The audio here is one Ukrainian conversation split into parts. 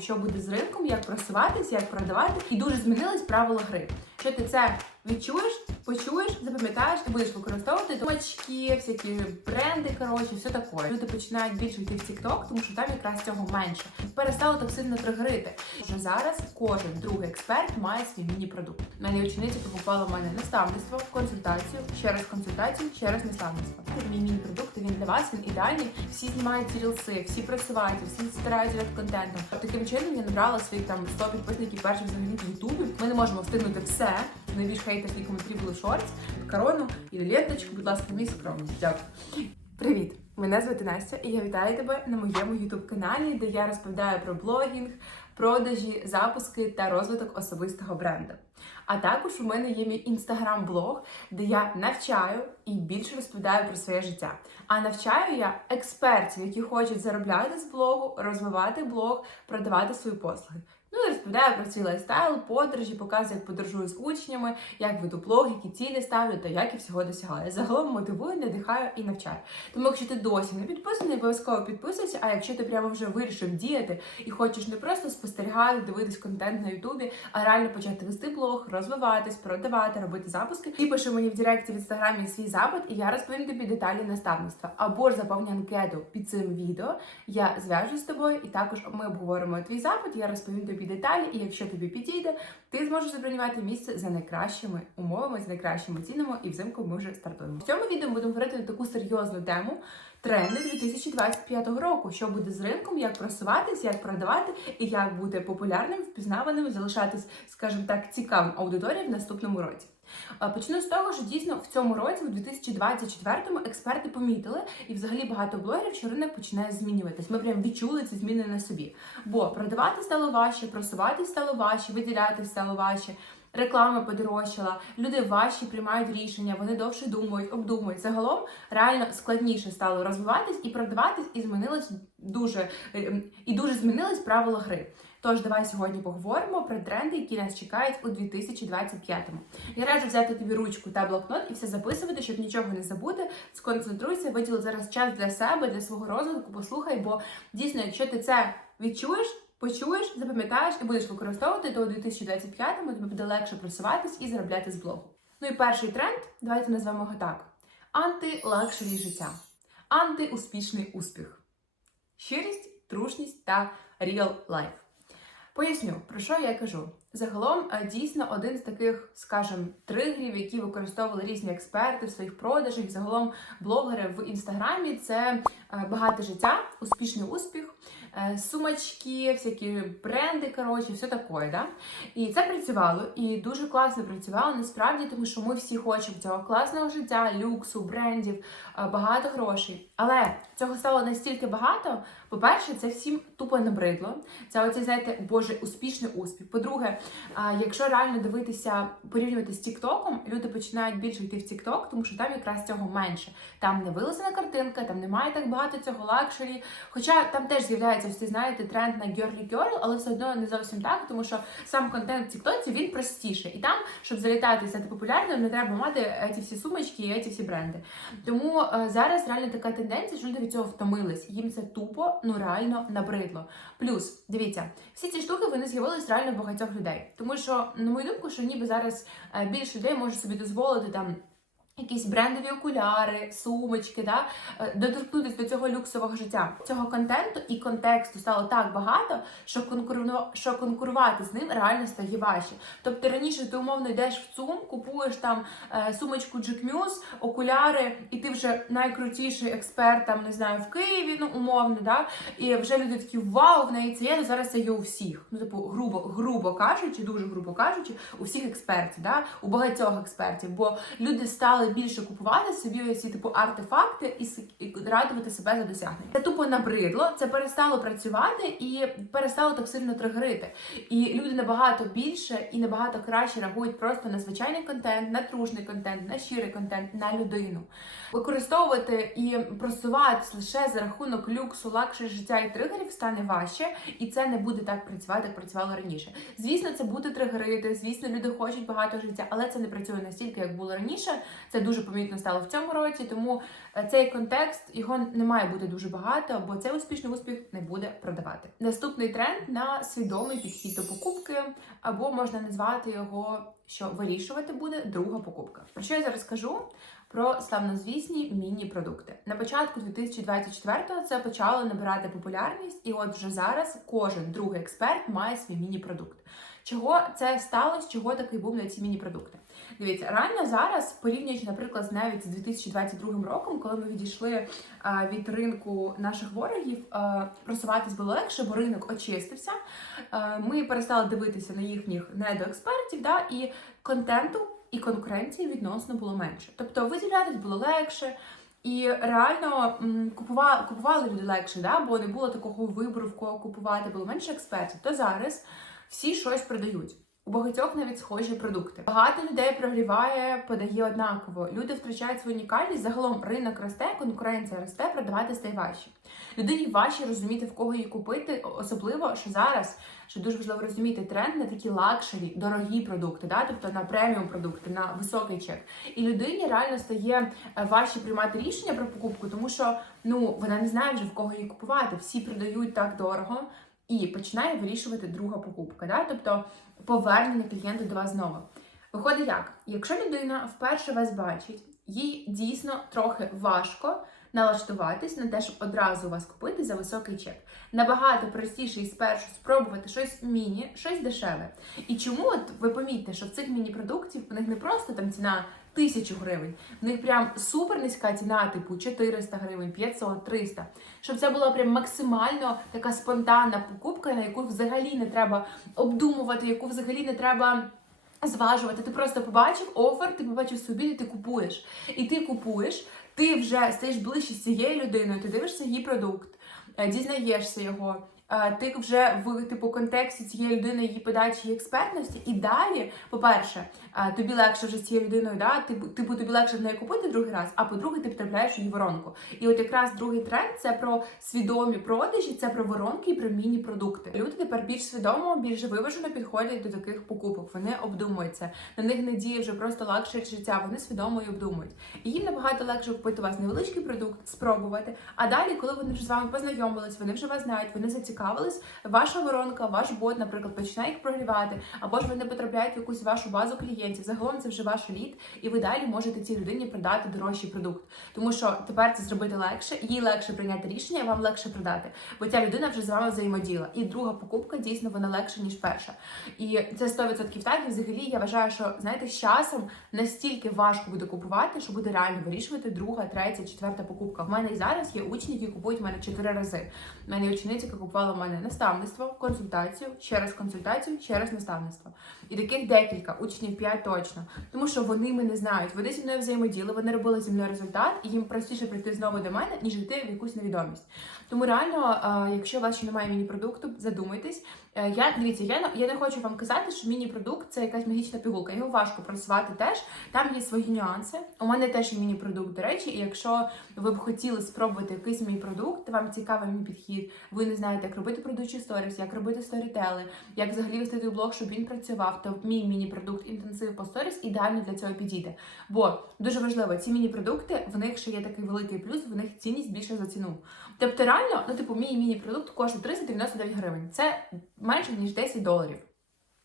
Що буде з ринком, як просуватися, як продавати, і дуже змінились правила гри. Що ти це відчуєш, почуєш, запам'ятаєш, ти будеш використовувати точки, всякі бренди, коротше, все таке. Люди починають більше йти в TikTok, тому що там якраз цього менше. Перестало так сильно тригерити. Вже зараз кожен другий експерт має свій міні-продукт. У мене учениця покупала в мене наставництво, консультацію, ще раз консультацію, ще раз наставництво. Мій міні-продукт він для вас, він ідеальний. Всі знімають рілси, всі просуваються, всі стараються над контентом. Таким чином я набрала своїх там 100 підписників перших взагалі в Ютубі. Ми не можемо встигнути все. Найбільш хейтерські коментарі були шортс, корону і ленточку. Будь ласка, мій скромність. Дякую. Привіт! Мене звати Настя, і я вітаю тебе на моєму youtube каналі, де я розповідаю про блогінг, продажі, запуски та розвиток особистого бренду. А також у мене є мій інстаграм-блог, де я навчаю і більше розповідаю про своє життя. А навчаю я експертів, які хочуть заробляти з блогу, розвивати блог, продавати свої послуги. Ну і розповідаю про свій лайфстайл, подорожі, показую, як подорожую з учнями, як веду блог, які цілі ставлю та як я всього досягаю. Загалом мотивую, надихаю і навчаю. Тому, якщо ти досі не підписаний, обов'язково підписуйся. А якщо ти прямо вже вирішив діяти і хочеш не просто спостерігати, дивитись контент на Ютубі, а реально почати вести блог, розвиватись, продавати, робити запуски, ти пиши мені в Директі в інстаграмі свій запит, і я розповім тобі деталі наставництва. Або ж заповни анкету під цим відео. Я зв'яжусь з тобою, і також ми обговоримо твій запит. Я розповім тобі деталі, і якщо тобі підійде, ти зможеш забронювати місце за найкращими умовами, за найкращими цінами, і взимку ми вже стартуємо. В цьому відео ми будемо говорити на таку серйозну тему. Тренди 2025 року, що буде з ринком, як просуватись, як продавати і як бути популярним, впізнаваним, залишатись, скажімо так, цікавим аудиторією в наступному році. А, Почну з того, що дійсно в цьому році, у 2024-му, експерти помітили, і взагалі багато блогерів, що ринок починає змінюватись. Ми прям відчули ці зміни на собі. Бо продавати стало важче, просуватись стало важче, виділятись стало важче. Реклама подорожчала, люди важче приймають рішення, вони довше думають, обдумують. Загалом реально складніше стало розвиватись і продаватись, і змінилось дуже е, і дуже змінились правила гри. Тож давай сьогодні поговоримо про тренди, які нас чекають у 2025-му. Я раджу взяти тобі ручку та блокнот і все записувати, щоб нічого не забути. Сконцентруйся, виділи зараз час для себе, для свого розвитку. Послухай, бо дійсно, якщо ти це відчуєш. Почуєш, запам'ятаєш і будеш використовувати, то у 2025-му тобі буде легше просуватись і заробляти з блогу. Ну і перший тренд, давайте назвемо його так: анти-лакшері життя, антиуспішний успіх, щирість, трушність та real life. Поясню, про що я кажу. Загалом, е, дійсно, один з таких, скажімо, тригерів, які використовували різні експерти в своїх продажах, загалом блогери в інстаграмі, це е, багате життя, успішний успіх, е, сумочки, всякі бренди, коротше, все таке. Да? І це працювало, і дуже класно працювало насправді, тому що ми всі хочемо цього класного життя, люксу, брендів, багато грошей. Але цього стало настільки багато. По-перше, це всім тупо набридло. Це оце, знаєте, боже, успішний успіх. По-друге, якщо реально дивитися, порівнювати з Тіктоком, люди починають більше йти в Тікток, тому що там якраз цього менше. Там не вилазена картинка, там немає так багато цього лакшері. Хоча там теж з'являється, всі знаєте, тренд на girly girl, але все одно не зовсім так, тому що сам контент в Тіктоці він простіший. І там, щоб залітати стати популярним, не треба мати ці всі сумочки і ці всі бренди. Тому е, зараз реально така тенденція, що люди від цього втомились. Їм це тупо ну реально набридло. Плюс, дивіться, всі ці штуки вони з'явились реально в багатьох людей. Тому що, на мою думку, що ніби зараз е, більше людей може собі дозволити там. Якісь брендові окуляри, сумочки, да? Е, доторкнутися до цього люксового життя. Цього контенту і контексту стало так багато, що конкурувати, що конкурувати з ним реально стає важче. Тобто раніше ти умовно йдеш в ЦУМ, купуєш там е, сумочку Jack окуляри, і ти вже найкрутіший експерт, там не знаю, в Києві, ну умовно, да? і вже люди такі вау, в неї це є, ну зараз це є у всіх. Ну, типу, грубо, грубо кажучи, дуже грубо кажучи, у всіх експертів, да? у багатьох експертів, бо люди стали більше купувати собі ці типу артефакти і, і радувати себе за досягнення. Це тупо набридло, це перестало працювати і перестало так сильно тригерити. І люди набагато більше і набагато краще реагують просто на звичайний контент, на трушний контент, на щирий контент, на людину. Використовувати і просуватися лише за рахунок люксу, лакшері життя і тригерів стане важче, і це не буде так працювати, як працювало раніше. Звісно, це буде тригерити, звісно, люди хочуть багато життя, але це не працює настільки, як було раніше. Це Це дуже помітно стало в цьому році, тому е, цей контекст його не має бути дуже багато, бо цей успішний успіх не буде продавати. Наступний тренд на свідомий підхід до покупки, або можна назвати його, що вирішувати буде друга покупка. Про що я зараз скажу? Про славнозвісні міні-продукти. На початку 2024-го це почало набирати популярність, і от вже зараз кожен другий експерт має свій міні-продукт. Чого це сталося? Чого такий бум на ці міні-продукти? Дивіться, реально зараз, порівнюючи, наприклад, з навіть з 2022 роком, коли ми відійшли а, від ринку наших ворогів, а, просуватись було легше, бо ринок очистився. А, ми перестали дивитися на їхніх недоекспертів, да, і контенту і конкуренції відносно було менше. Тобто виділятись було легше. І реально купували, купували люди легше, да? бо не було такого вибору, в кого купувати, було менше експертів. То зараз всі щось продають. У багатьох навіть схожі продукти. Багато людей прогріває, подає однаково. Люди втрачають свою унікальність. Загалом ринок росте, конкуренція росте, продавати стає важче. Людині важче розуміти, в кого її купити, особливо, що зараз, що дуже важливо розуміти, тренд на такі лакшері, дорогі продукти, да? тобто на преміум продукти, на високий чек. І людині реально стає е, важче приймати рішення про покупку, тому що ну вона не знає вже в кого її купувати. Всі продають так дорого. І починає вирішувати друга покупка, да? тобто повернення клієнта до вас знову. Виходить як? Якщо людина вперше вас бачить, їй дійсно трохи важко налаштуватись на те, щоб одразу вас купити за високий чек. Набагато простіше і спершу спробувати щось міні, щось дешеве. І чому от ви помітьте, що в цих міні-продуктів у них не просто там ціна тисячу гривень, в них прям супер низька ціна, типу 400 гривень, 500, 300. Щоб це була прям максимально така спонтанна покупка, на яку взагалі не треба обдумувати, яку взагалі не треба. Зважувати, ти просто побачив офер, ти побачив собі, і ти купуєш. І ти купуєш, ти вже стаєш ближче з цією людиною, ти дивишся її продукт, е, дізнаєшся його. е, Ти вже в типу контексті цієї людини, її подачі експертності, і далі, по-перше, тобі легше вже з цією людиною, да, типу, тобі легше в неї купити другий раз, а по-друге, ти потрапляєш у її воронку. І от якраз другий тренд це про свідомі продажі, це про воронки і про міні-продукти. Люди тепер більш свідомо, більш виважено підходять до таких покупок. Вони обдумуються. На них не діє вже просто лакше життя. Вони свідомо і обдумують. І їм набагато легше купити у вас невеличкий продукт, спробувати. А далі, коли вони вже з вами познайомились, вони вже вас знають, вони зацікавились. Ваша воронка, ваш бот, наприклад, починає їх прогрівати, або ж вони потрапляють в якусь вашу базу клієнтів. Загалом це вже ваш лід, і ви далі можете цій людині продати дорожчий продукт. Тому що тепер це зробити легше, їй легше прийняти рішення, вам легше продати. Бо ця людина вже з вами взаємоділа. І друга покупка дійсно вона легша, ніж перша. І це 100% так. І взагалі я вважаю, що знаєте, з часом настільки важко буде купувати, що буде реально вирішувати друга, третя, четверта покупка. В мене і зараз є учні, які купують в мене чотири рази. У мене учениця, яка купувала в мене наставництво, консультацію, ще раз консультацію, ще раз наставництво. І таких декілька учнів 5 точно. Тому що вони мене знають. Вони зі мною взаємодіяли, вони робили зі мною результат, і їм простіше прийти знову до мене, ніж йти в якусь невідомість. Тому реально, е, якщо у вас ще немає міні-продукту, задумайтесь. Е, Я дивіться, я я не хочу вам казати, що міні-продукт це якась магічна пігулка. Його важко просувати теж. Там є свої нюанси. У мене теж є міні-продукт, до речі, і якщо ви б хотіли спробувати якийсь міні-продукт, вам цікавий мій підхід. Ви не знаєте, як робити продуючі сторіс, як робити сторітели, як взагалі вести блог, щоб він працював. То мій міні-продукт інтенсив по сторіс ідеально для цього підійде. Бо дуже важливо, ці міні-продукти, в них ще є такий великий плюс, в них цінність більше за ціну. Тобто, реально, ну типу, мій міні-продукт коштує 399 гривень. Це менше ніж 10 доларів.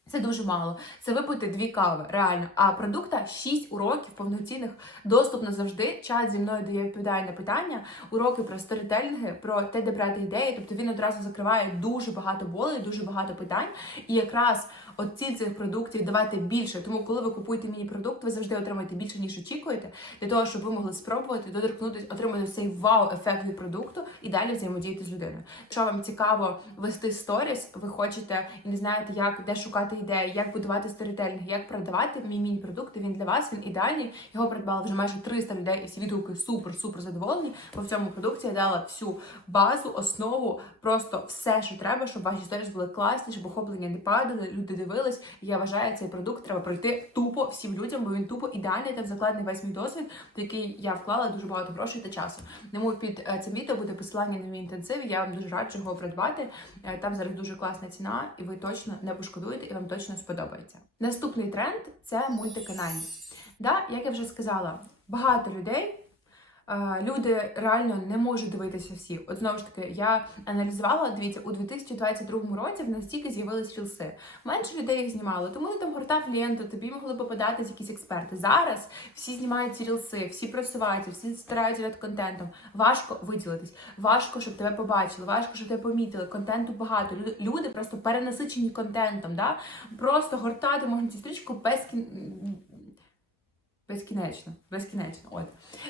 Це дуже мало. Це випити дві кави, реально. А продукта 6 уроків повноцінних, доступно завжди. Чат зі мною дає відповідає на питання, уроки про сторітелінги, про те, де брати ідеї. Тобто він одразу закриває дуже багато болей, дуже багато питань. І якраз оці цих продуктів давати більше. Тому, коли ви купуєте міні-продукт, ви завжди отримаєте більше, ніж очікуєте, для того, щоб ви могли спробувати, доторкнутися, отримати цей вау-ефект від продукту і далі взаємодіяти з людиною. Якщо вам цікаво вести сторіс, ви хочете і не знаєте, як де шукати ідеї, як будувати сторітелінг, як продавати мій міні-продукт, він для вас він ідеальний. Його придбало вже майже 300 людей, і всі відгуки супер, супер задоволені. Бо в цьому продукті я дала всю базу, основу, просто все, що треба, щоб ваші сторіс були класні, щоб охоплення не падали, люди дивились. Я вважаю, цей продукт треба пройти тупо всім людям, бо він тупо ідеальний. Там закладений весь мій досвід, в який я вклала дуже багато грошей та часу. Тому під е, цим відео буде посилання на мій інтенсив. Я вам дуже раджу його придбати. Е, Там зараз дуже класна ціна, і ви точно не пошкодуєте, і вам точно сподобається. Наступний тренд це мультиканальність. Да, як я вже сказала, багато людей. Е, Люди реально не можуть дивитися всі. От знову ж таки, я аналізувала, дивіться, у 2022 році в нас тільки з'явились рілси. Менше людей їх знімало, тому ти там гортав ленту, тобі могли попадатись якісь експерти. Зараз всі знімають ці рілси, всі просуваються, всі стараються над контентом. Важко виділитись, важко, щоб тебе побачили, важко, щоб тебе помітили. Контенту багато. Люди, просто перенасичені контентом. Да? Просто гортати можна цю стрічку безкін... безкінечно. Безкінечно. От.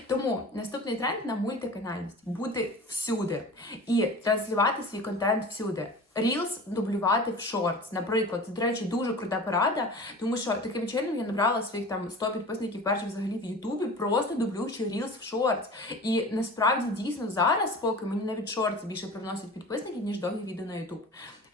Тому наступний тренд на мультиканальність бути всюди і транслювати свій контент всюди. Reels дублювати в шортс. Наприклад, це, до речі, дуже крута порада, тому що таким чином я набрала своїх там 100 підписників перших взагалі в Ютубі, просто дублюючи Reels в шортс. І насправді дійсно зараз, поки мені навіть шортс більше приносять підписників, ніж довгі відео на Ютуб.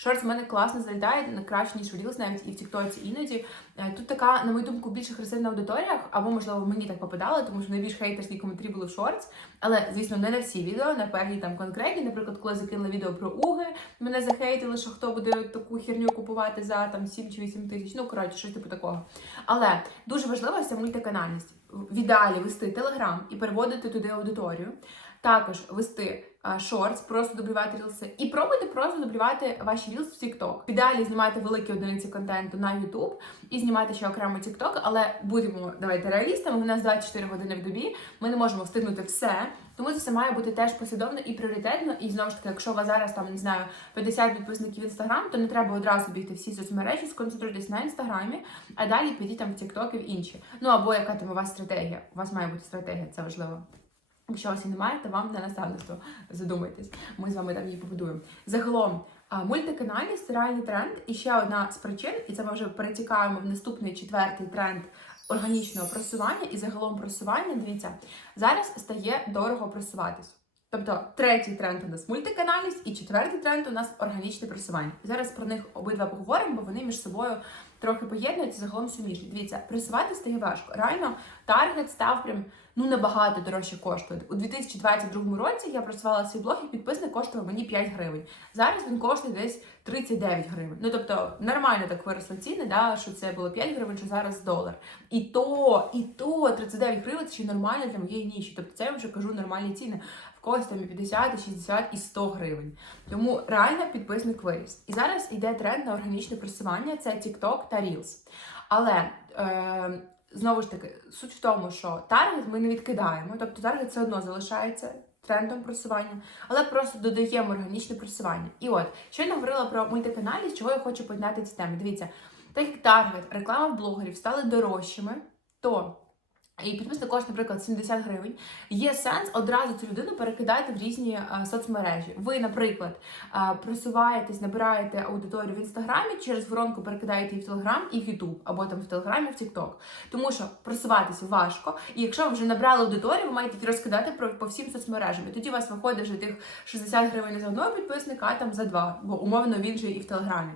Шортс в мене класно залітає, краще, ніж Reels, навіть і в Тіктоці іноді. Е, Тут така, на мою думку, більш агресивна аудиторія, або, можливо, мені так попадало, тому що найбільш хейтерські коментарі були в шортс. Але, звісно, не на всі відео, на певні там конкретні. Наприклад, коли закинула відео про уги, мене захейтили, що хто буде таку херню купувати за там 7 чи 8 тисяч. Ну, коротше, щось типу такого. Але дуже важлива ця мультиканальність. В ідеалі вести телеграм і переводити туди аудиторію. Також вести шортс, просто дублювати рілси. І пробуйте просто дублювати ваші рілси в TikTok. В ідеалі знімати великі одиниці контенту на YouTube і знімати ще окремо TikTok, але будемо давайте реалістами. У нас 24 години в добі. Ми не можемо встигнути все. Тому це все має бути теж послідовно і пріоритетно. І знову ж таки, якщо у вас зараз там не знаю 50 підписників інстаграм, то не треба одразу бігти всі соцмережі, сконцентруйтесь на інстаграмі, а далі підіть там в TikTok і в інші. Ну або яка там у вас стратегія? У вас має бути стратегія, це важливо. Якщо вас її немає, то вам не наставництво. Задумайтесь, ми з вами там її побудуємо. Загалом, мультиканальність реальний тренд. І ще одна з причин, і це ми вже перетікаємо в наступний четвертий тренд органічного просування і загалом просування. Дивіться, зараз стає дорого просуватись. Тобто третій тренд у нас мультиканальність, і четвертий тренд у нас органічне просування. Зараз про них обидва поговоримо, бо вони між собою трохи поєднуються, загалом суміжні. Дивіться, просувати стає важко. Реально, таргет став прям ну набагато дорожче коштує. У 2022 році я просувала свій блог і підписник коштував мені 5 гривень. Зараз він коштує десь 39 гривень. Ну тобто нормально так виросли ціни, да, що це було 5 гривень, що зараз долар. І то, і то 39 гривень це ще нормально для моєї ніші. Тобто це я вже кажу нормальні ціни. Когось там і 50, і 60, і 100 гривень. Тому реально підписник виріс. І зараз йде тренд на органічне просування: це TikTok та Reels. Але е, знову ж таки, суть в тому, що таргет ми не відкидаємо, тобто таргет все одно залишається. Трендом просування, але просто додаємо органічне просування. І от що щойно говорила про мультиканалість, чого я хочу підняти ці теми. Дивіться, так як таргет, реклама в блогерів стали дорожчими, то і підписник коштує, наприклад, 70 гривень. Є сенс одразу цю людину перекидати в різні а, соцмережі. Ви, наприклад, а, просуваєтесь, набираєте аудиторію в інстаграмі, через воронку перекидаєте її в Телеграм і в Ютуб, або там в Телеграмі, в Тікток. Тому що просуватися важко, і якщо ви вже набрали аудиторію, ви маєте її розкидати про- по всім соцмережам. І тоді у вас виходить вже тих 60 гривень за одного підписника, а там за два, бо умовно він же і в Телеграмі.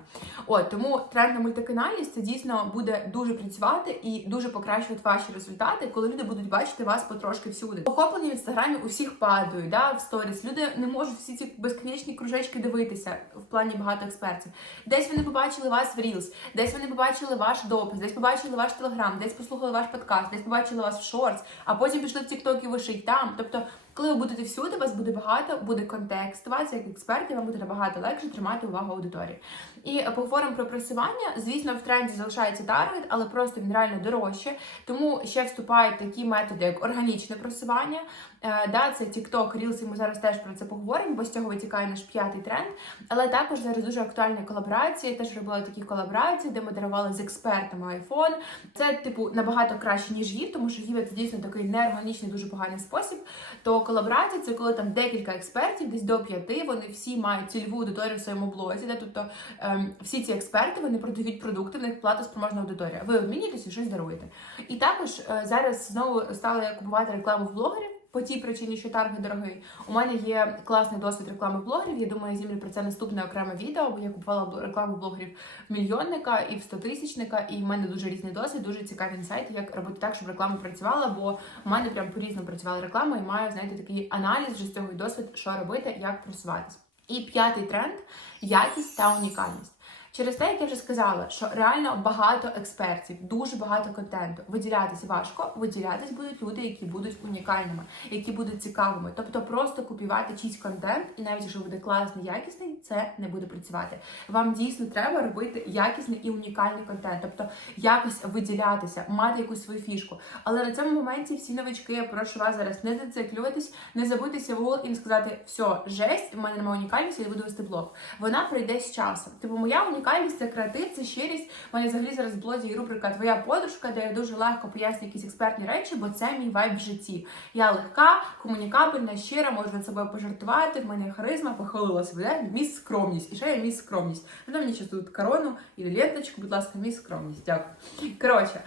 От тому тренд на мультиканальність це дійсно буде дуже працювати і дуже покращувати ваші результати, коли люди будуть бачити вас потрошки всюди. Охоплення в інстаграмі у всіх падають, да, в сторіс. Люди не можуть всі ці безконечні кружечки дивитися в плані багато експертів. Десь вони побачили вас в Reels, десь вони побачили ваш допис, десь побачили ваш телеграм, десь послухали ваш подкаст, десь побачили вас в шортс, а потім пішли в TikTok і вишить там. Тобто. Коли ви будете всюди, вас буде багато, буде контекст вас як експертів, вам буде набагато легше тримати увагу аудиторії. І поговоримо про просування. Звісно, в тренді залишається таргет, але просто він реально дорожче. Тому ще вступають такі методи, як органічне просування. Е, да, це TikTok, Reels, і ми зараз теж про це поговоримо, бо з цього витікає наш п'ятий тренд. Але також зараз дуже актуальні колаборації. Я теж робила такі колаборації, де ми дарували з експертами iPhone. Це, типу, набагато краще, ніж їв, тому що їв це дійсно такий неорганічний, дуже поганий спосіб. То колаборація це коли там декілька експертів, десь до п'яти. Вони всі мають цільову аудиторію в своєму блозі, де тобто ем, всі ці експерти вони продають продукти, в них плата спроможна аудиторія. Ви обмінюєтесь і щось даруєте. І також е, зараз знову стали купувати рекламу в блогерів. По тій причині, що таргет дорогий. У мене є класний досвід реклами блогерів. Я думаю, я знімлю про це наступне окреме відео, бо я купувала рекламу блогерів мільйонника і в стотисячника, і в мене дуже різний досвід, дуже цікаві інсайти, як робити так, щоб реклама працювала, бо в мене прям по-різному працювала реклама і маю, знаєте, такий аналіз вже з цього і досвід, що робити, як просуватись. І п'ятий тренд якість та унікальність. Через те, як я вже сказала, що реально багато експертів, дуже багато контенту. Виділятись важко, виділятись будуть люди, які будуть унікальними, які будуть цікавими. Тобто просто копіювати чийсь контент, і навіть якщо буде класний, якісний, це не буде працювати. Вам дійсно треба робити якісний і унікальний контент, тобто якось виділятися, мати якусь свою фішку. Але на цьому моменті всі новички, я прошу вас зараз не зациклюватись, не забитися в гол і сказати, все, жесть, в мене немає унікальності, я буду вести блог. Вона прийде з часом. Типу, моя унікальність це креатив, це щирість. У мене взагалі зараз в блозі рубрика Твоя подружка, де я дуже легко пояснюю якісь експертні речі, бо це мій вайб в житті. Я легка, комунікабельна, щира, можу над собою пожартувати. В мене харизма, похвалила себе, міс скромність. І ще я міс скромність. Вона мені ще тут корону і ленточку, будь ласка, міс скромність. Дякую. Коротше.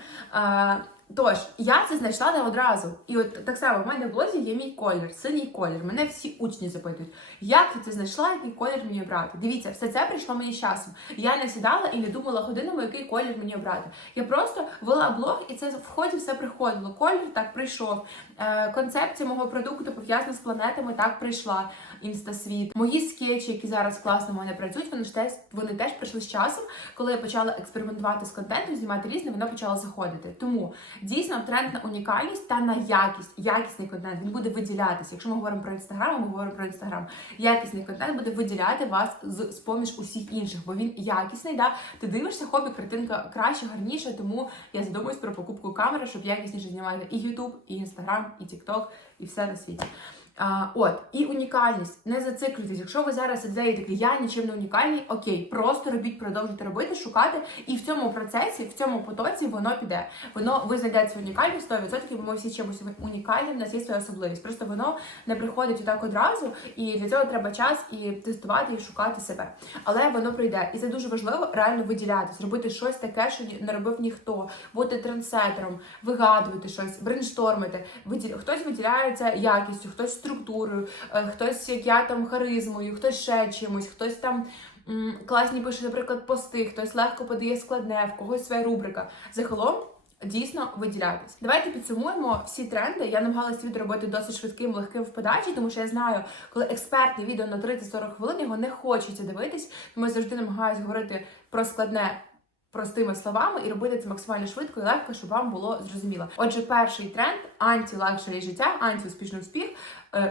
Тож, я це знайшла не одразу. І от так само в мене в блозі є мій колір, синій колір. Мене всі учні запитують, як ти це знайшла, який колір мені обрати. Дивіться, все це прийшло мені часом. Я не сідала і не думала годинами, який колір мені обрати. Я просто вела блог, і це в ході все приходило. Колір так прийшов. Е, концепція мого продукту пов'язана з планетами так прийшла. Інстасвіт. Мої скетчі, які зараз класно в мене працюють, вони ж теж вони теж прийшли з часом, коли я почала експериментувати з контентом, знімати різне, воно почало заходити. Тому дійсно тренд на унікальність та на якість, якісний контент він буде виділятися. Якщо ми говоримо про інстаграм, ми говоримо про інстаграм. Якісний контент буде виділяти вас з з поміж усіх інших, бо він якісний. Да? Ти дивишся, хобі, картинка краще, гарніше. Тому я задумуюсь про покупку камери, щоб якісніше знімати і YouTube, і Instagram, і TikTok, і все на світі. А, От, і унікальність. Не зациклюйтесь. Якщо ви зараз і такі, я нічим не унікальний, окей, просто робіть, продовжуйте робити, шукати. І в цьому процесі, в цьому потоці воно піде. Воно ви знайдете свою унікальність 100%, бо ми всі чимось унікальні, в нас є своя особливість. Просто воно не приходить отак одразу, і для цього треба час і тестувати, і шукати себе. Але воно прийде. І це дуже важливо реально виділяти, зробити щось таке, що не робив ніхто, бути трендсетером, вигадувати щось, брейнштормити. Хтось виділяється якістю, хтось структурою, е, хтось як я там харизмою, хтось ще чимось, хтось там. Класні пише, наприклад, пости, хтось легко подає складне, в когось своя рубрика. Загалом дійсно виділятись. Давайте підсумуємо всі тренди. Я намагалася відео робити досить швидким, легким в подачі, тому що я знаю, коли експертне відео на 30-40 хвилин його не хочеться дивитись, тому я завжди намагаюся говорити про складне. Простими словами і робити це максимально швидко і легко, щоб вам було зрозуміло. Отже, перший тренд анті-лакшері життя, анті-успішний успіх,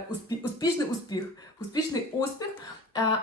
успі, успішний успіх, успішний успіх, е,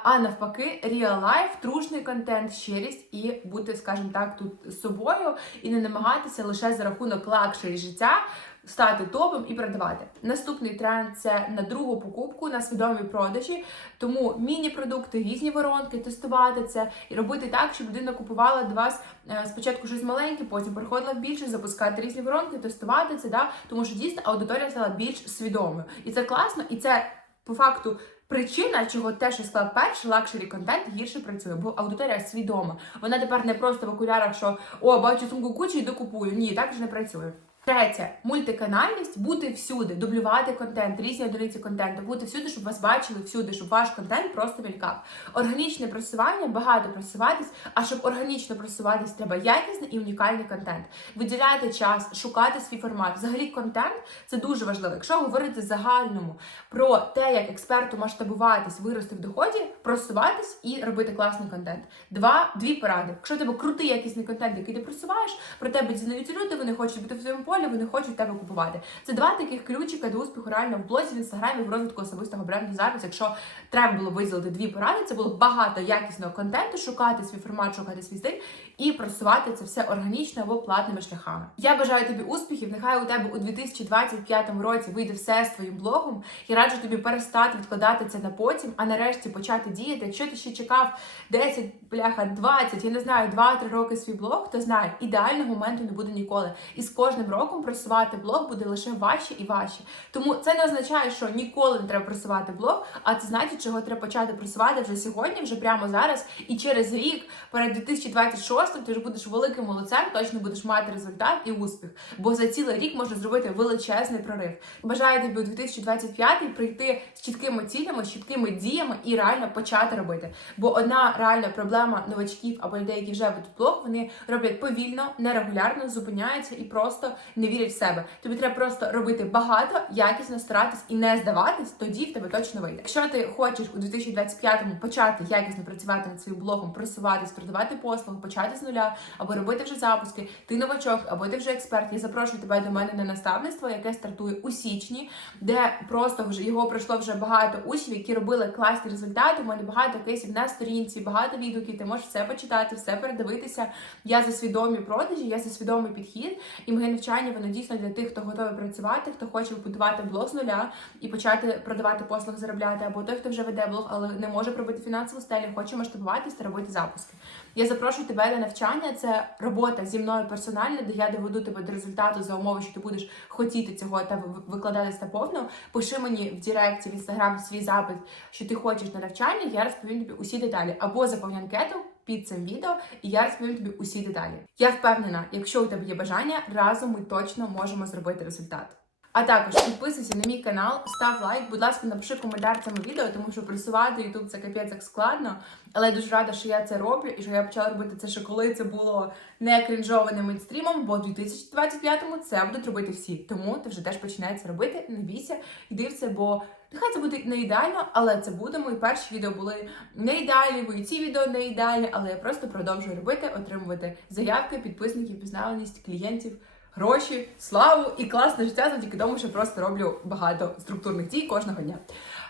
а навпаки, real life, трушний контент, щирість і бути, скажімо так, тут собою і не намагатися лише за рахунок лакшері життя стати топом і продавати. Наступний тренд це на другу покупку, на свідомі продажі. Тому міні-продукти, різні воронки, тестувати це і робити так, щоб людина купувала до вас е, спочатку щось маленьке, потім переходила в більше, запускати різні воронки, тестувати це, да, тому що дійсно аудиторія стала більш свідомою. І це класно, і це по факту. Причина, чого те, що склав перший лакшері контент гірше працює, бо аудиторія свідома. Вона тепер не просто в окулярах, що о, бачу сумку кучі і докупую. Ні, так ж не працює. Третє мультиканальність бути всюди, дублювати контент, різні одиниці контенту, бути всюди, щоб вас бачили всюди, щоб ваш контент просто мількав. Органічне просування, багато просуватись, а щоб органічно просуватись, треба якісний і унікальний контент. Виділяйте час, шукати свій формат. Взагалі, контент це дуже важливо. Якщо говорити загальному про те, як експерту масштабуватись, вирости в доході, просуватись і робити класний контент. Два дві поради. Якщо тебе крутий якісний контент, який ти просуваєш, про тебе дізнаються люди, вони хочуть бути в своєму полі, вони хочуть тебе купувати. Це два таких ключика до успіху реально в блозі, в інстаграмі, в розвитку особистого бренду. Зараз, якщо треба було виділити дві поради, це було багато якісного контенту, шукати свій формат, шукати свій стиль і просувати це все органічно або платними шляхами. Я бажаю тобі успіхів. Нехай у тебе у 2025 році вийде все з твоїм блогом. Я раджу тобі перестати відкладати це на потім, а нарешті почати діяти. Якщо ти ще чекав 10, бляха, 20, я не знаю, 2-3 роки свій блог, то знай, ідеального моменту не буде ніколи. І з кожним роком просувати блог буде лише важче і важче. Тому це не означає, що ніколи не треба просувати блог, а це значить, чого треба почати просувати вже сьогодні, вже прямо зараз. І через рік, перед 2026 ти вже будеш великим молодцем, точно будеш мати результат і успіх. Бо за цілий рік можна зробити величезний прорив. Бажаю тобі у 2025 прийти з чіткими цілями, з чіткими діями і реально почати робити. Бо одна реальна проблема новачків або людей, які вже ведуть блог, вони роблять повільно, нерегулярно, зупиняються і просто не вірять в себе. Тобі треба просто робити багато, якісно старатись і не здаватись, тоді в тебе точно вийде. Якщо ти хочеш у 2025-му почати якісно працювати над своїм блогом, просуватись, продавати послуги, почати з нуля, або робити вже запуски, ти новачок, або ти вже експерт. Я запрошую тебе до мене на наставництво, яке стартує у січні, де просто вже його пройшло вже багато учнів, які робили класні результати. У мене багато кейсів на сторінці, багато відгуків. Ти можеш все почитати, все передивитися. Я за свідомі продажі, я за свідомий підхід, і моє навчання воно дійсно для тих, хто готовий працювати, хто хоче будувати блог з нуля і почати продавати послуги, заробляти, або той, хто вже веде блог, але не може пробити фінансову стелю, хоче масштабуватись та робити запуски. Я запрошую тебе на навчання. Це робота зі мною персонально, де я доведу тебе до результату за умови, що ти будеш хотіти цього та викладатись наповно. Пиши мені в Директі, в інстаграм свій запит, що ти хочеш на навчання. Я розповім тобі усі деталі або заповни анкету. Під цим відео, і я розповім тобі усі деталі. Я впевнена, якщо у тебе є бажання, разом ми точно можемо зробити результат. А також підписуйся на мій канал, став лайк, будь ласка, напиши коментар цьому відео, тому що просувати YouTube це капець як складно. Але я дуже рада, що я це роблю і що я почала робити це ще коли це було не крінжованим мейнстрімом, бо в 2025-му це будуть робити всі. Тому ти вже теж починай це робити. Не бійся, йди в це, бо нехай це буде не ідеально, але це буде. Мої перші відео були не ідеальні, мої ці відео не ідеальні, але я просто продовжую робити, отримувати заявки, підписників, пізнаваність, клієнтів. Гроші, славу і класне життя завдяки тому, що просто роблю багато структурних дій кожного дня.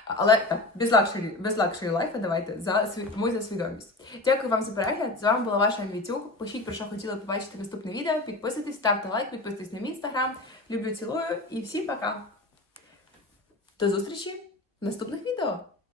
Але так, без лакшері, без лакшері лайфа, давайте за сві- за свідомість. Дякую вам за перегляд. З вами була ваша Мітюк. Пишіть про що хотіли побачити наступне відео. Підписуйтесь, ставте лайк, підписуйтесь на мій інстаграм. Люблю, цілую і всім пока. До зустрічі в наступних відео.